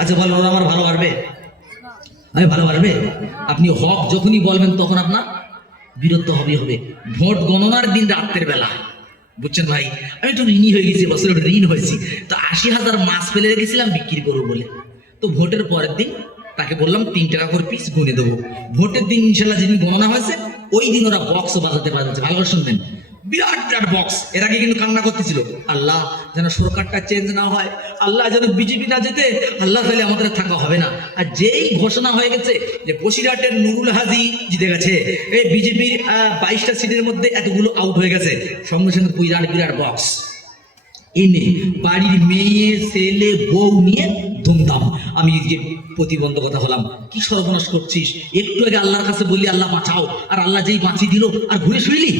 আচ্ছা বলো, ওরা আমার ভালো পারবে? আমি ভালো পারবে? আপনি হক যখনই বলবেন তখন আপনার বিরুদ্ধ হবে। ভোট গণনার দিন রাত্রের বেলা, বুঝছেন ভাই, আমি একটু ঋণী হয়ে গেছি, বছর ঋণ হয়েছি, তো 80,000 মাছ ফেলে রেখেছিলাম বিক্রি করবো বলে। তো ভোটের পরের দিন তাকে বললাম 3 টাকা করে পিস গুনে দেবো। ভোটের দিন ইনশাল্লাহ যেদিন গণনা হয়েছে ওই দিন ওরা বক্স বাজাতে বাজাচ্ছে, ভালো করে শুনবেন, বিরাট বিরাট বক্স। এর আগে কিন্তু কান্না করতেছিল, আল্লাহ যেন সরকারটা চেঞ্জ না হয়, আল্লাহ যেন বিজেপি না যেতে, আল্লাহ তাহলে আমাদের থাকা হবে না। আর যেই ঘোষণা হয়ে গেছে যে বসিরহাটের নুরুল হাজি জিতে গেছে, এই বিজেপির 22টা সিটের মধ্যে এতগুলো আউট হয়ে গেছে, সঙ্গে সঙ্গে বিরাট বিরাট বক্স এনে বাড়ির মেয়ে ছেলে বউ নিয়ে ধুমধাম। আমি যে প্রতিবন্ধকতা হলাম, কি সর্বনাশ করছিস, একটু আগে আল্লাহর কাছে বললি আল্লাহ বাঁচাও, আর আল্লাহ যেই বাঁচিয়ে দিল আর ঘুরে শুইলি।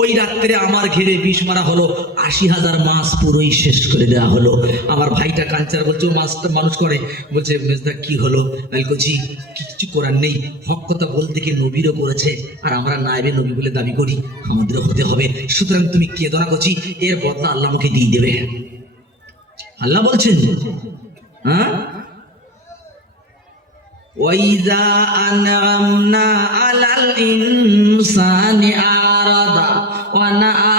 ওই রাত্রে আমার ঘেরে বিষ মারা হলো, 80,000 মাছ পুরোই শেষ করে দেওয়া হলো। আমার ভাইটা কাঞ্চার বলছে, ও মাছটা মানুষ করে, বলছে মেজদা কি হলো? আমি বলছি কিছু করার নেই, হক কথা বলতে গিয়ে নবীরও করেছে, আর আমরা নাইবে নবী বলে দাবি করি, আমাদেরও হতে হবে, সুতরাং তুমি কেঁদো না কচি, এর বদলা আল্লাহ আমাকে দিয়ে দেবে। আল্লাহ বলছেন, হ্যাঁ, ওয়াইজা আনআমনা আলাল ইনসানি আরাদা ওয়া নাআ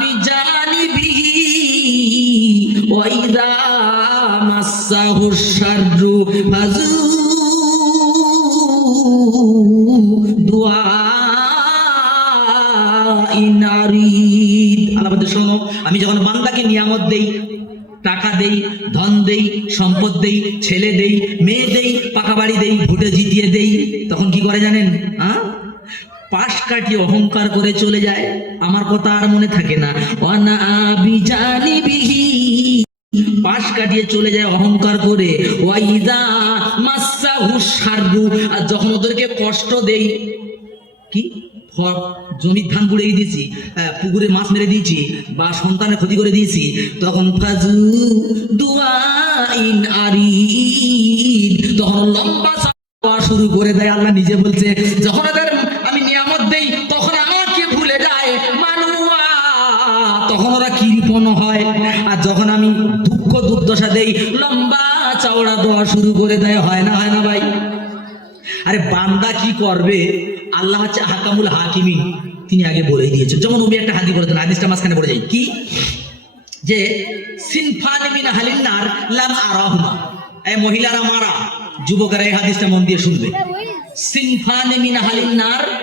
বিজানিবিহি ওয়াইজা মাসসাহু শাররু ফাযু দুআইন আরিদ। আল্লাহ বলতে শোনো, আমি যখন বান্দাকে নিয়ামত দেই, টাকা দেই, ধন দেই, সম্পদ দেই, ছেলে দেই, মেয়ে দেই, পাকা বাড়ি দেই, ভোটে জিতিয়ে দেই, তখন কি করে জানেন? হ্যাঁ, পাশ কাটিয়ে অহংকার করে চলে যায়, আমার কথা আর মনে থাকে না। ওয়ানা বিজানিবিহি, পাশ কাটিয়ে চলে যায় অহংকার করে। ওয়াইদা মাসসাহু শাররু, আর যখন ওদেরকে কষ্ট দেই, কি জমির ধান পুড়িয়ে দিয়েছি, পুকুরে মাছ মেরে দিয়েছি, বা সন্তানের ক্ষতি করে দিয়েছি, তখন ফাজু দুআইন আরিদ, তখন লম্বা চাওয়া শুরু করে দেয়। আল্লাহ নিজে বলছে, যখন ওদের আমি নিয়ামত দেই তখন আমাকে ভুলে যায় মানুয়া, তখন ওরা কৃপণ হয়, আর যখন আমি দুঃখ দুর্দশা দেই লম্বা চওড়া দোয়া শুরু করে দেয়। হয় না, হয় না ভাই? আরে বান্দা কি করবে, আল্লাহ হচ্ছে হাকামুল হাকিমিন, তিনি আগে বলে দিয়েছেন। যেমন নবী একটা হাদিস বলেছেন, হাদিসটা মাঝখানে পড়ে যাই, কি যে সিনফানি মিন আহলিন নার লাম আরাহুমা, এই মহিলারা মারা, যুবকেরা এই হাদিসটা মন দিয়ে শুনবে, সিনফানি মিন আহলিন নার